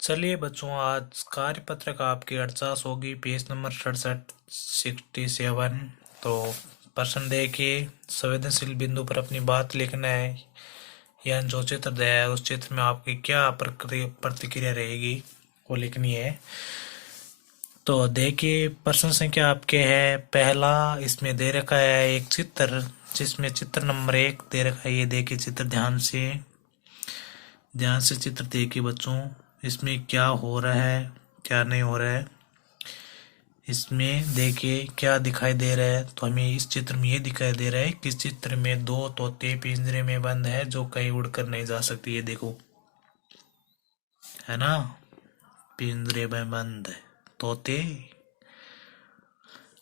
चलिए बच्चों, आज कार्यपत्रक आपकी 48 होगी, पेज नंबर 67। तो प्रश्न देखिए, संवेदनशील बिंदु पर अपनी बात लिखना है। यह जो चित्र दिया है उस चित्र में आपकी क्या प्रतिक्रिया रहेगी वो लिखनी है। तो देखिए, प्रश्न संख्या आपके है पहला। इसमें दे रखा है एक चित्र, जिसमें चित्र नंबर 1 दे रखा है। ये देखिए चित्र, ध्यान से चित्र देखिए बच्चों। इसमें क्या हो रहा है, क्या नहीं हो रहा है, इसमें देखिए क्या दिखाई दे रहा है। तो हमें इस चित्र में ये दिखाई दे रहा है कि इस चित्र में दो तोते पिंजरे में बंद है, जो कहीं उड़कर नहीं जा सकती। ये देखो, है ना, पिंजरे में बंद तोते।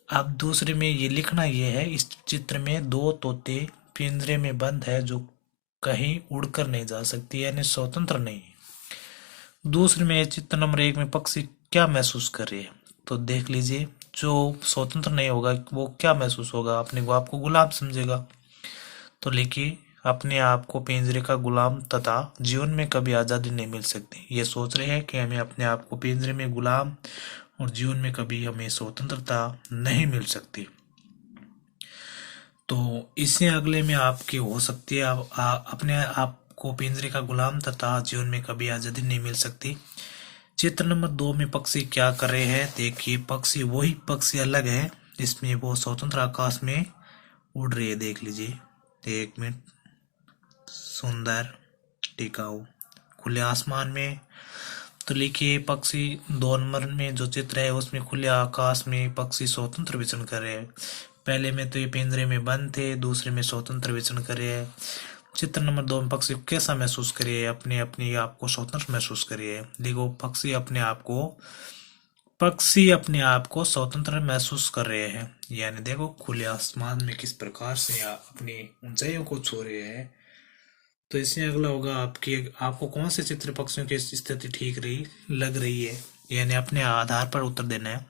अब दूसरे में ये लिखना ये है, इस चित्र में दो तोते पिंजरे में बंद है, जो कहीं उड़कर नहीं जा सकती, यानी स्वतंत्र नहीं। दूसरे में चित्र नंबर 1 में पक्षी क्या महसूस कर रहे हैं। तो देख लीजिए, जो स्वतंत्र नहीं होगा वो क्या महसूस होगा, अपने को आपको गुलाम समझेगा। तो लिखिए, अपने आप को पिंजरे का गुलाम तथा जीवन में कभी आज़ादी नहीं मिल सकती। ये सोच रहे हैं कि हमें अपने आप को पिंजरे में गुलाम और जीवन में कभी हमें स्वतंत्रता नहीं मिल सकती। तो इससे अगले में आपकी हो सकती है, अपने आप को पिंजरे का गुलाम तथा जीवन में कभी आज़ादी नहीं मिल सकती। चित्र नंबर 2 में पक्षी क्या कर रहे हैं। देखिए, पक्षी वही पक्षी अलग है, इसमें वो स्वतंत्र आकाश में उड़ रही है। देख लीजिए, 1 मिनट, सुंदर, टिकाऊ, खुले आसमान में। तो लिखिए, पक्षी 2 नंबर में जो चित्र है उसमें खुले आकाश में पक्षी स्वतंत्र विचरण कर रहे हैं। पहले में तो ये पिंजरे में बंद थे, दूसरे में स्वतंत्र विचरण कर रहे हैं। चित्र नंबर 2 में पक्षी कैसा महसूस करिए, अपने अपने आप को स्वतंत्र महसूस करिए। देखो, पक्षी अपने आप को स्वतंत्र महसूस कर रहे हैं, यानी देखो खुले आसमान में किस प्रकार से आप अपनी ऊंचाइयों को छू रहे हैं। तो इसमें अगला होगा आपको कौन से चित्र पक्षियों की स्थिति ठीक लग रही है, यानी अपने आधार पर उत्तर देना है।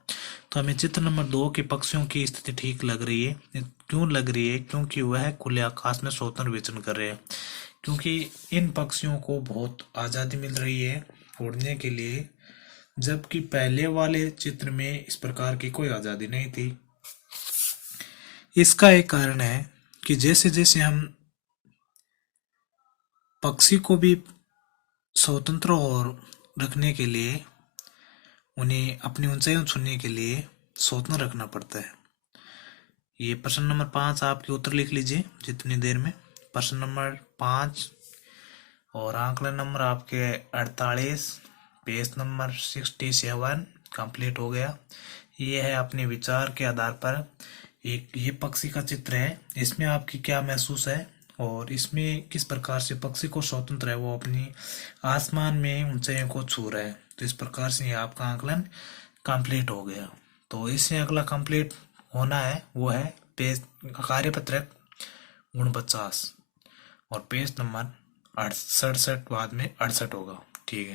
तो हमें चित्र नंबर 2 के पक्षियों की स्थिति ठीक लग रही है। क्यों लग रही है? क्योंकि वह खुले आकाश में स्वतंत्र विचरण कर रहे हैं। क्योंकि इन पक्षियों को बहुत आज़ादी मिल रही है उड़ने के लिए, जबकि पहले वाले चित्र में इस प्रकार की कोई आज़ादी नहीं थी। इसका एक कारण है कि जैसे जैसे हम पक्षी को भी स्वतंत्र और रखने के लिए, उन्हें अपनी ऊंचाइयों छूने के लिए स्वतंत्र रखना पड़ता है। ये प्रश्न नंबर 5 आपके उत्तर लिख लीजिए जितनी देर में। प्रश्न नंबर 5 और आंकलन नंबर आपके 48, पेज नंबर 67 कंप्लीट हो गया। ये है अपने विचार के आधार पर एक ये पक्षी का चित्र है, इसमें आपकी क्या महसूस है और इसमें किस प्रकार से पक्षी को स्वतंत्र है, वो अपनी आसमान में ऊंचाइयों को छू रहा है। तो इस प्रकार से आपका आंकलन कंप्लीट हो गया। तो इससे अगला कंप्लीट होना है वो है पेज कार्यपत्रक 49 और पेज नंबर 67 बाद में 68 होगा। ठीक है।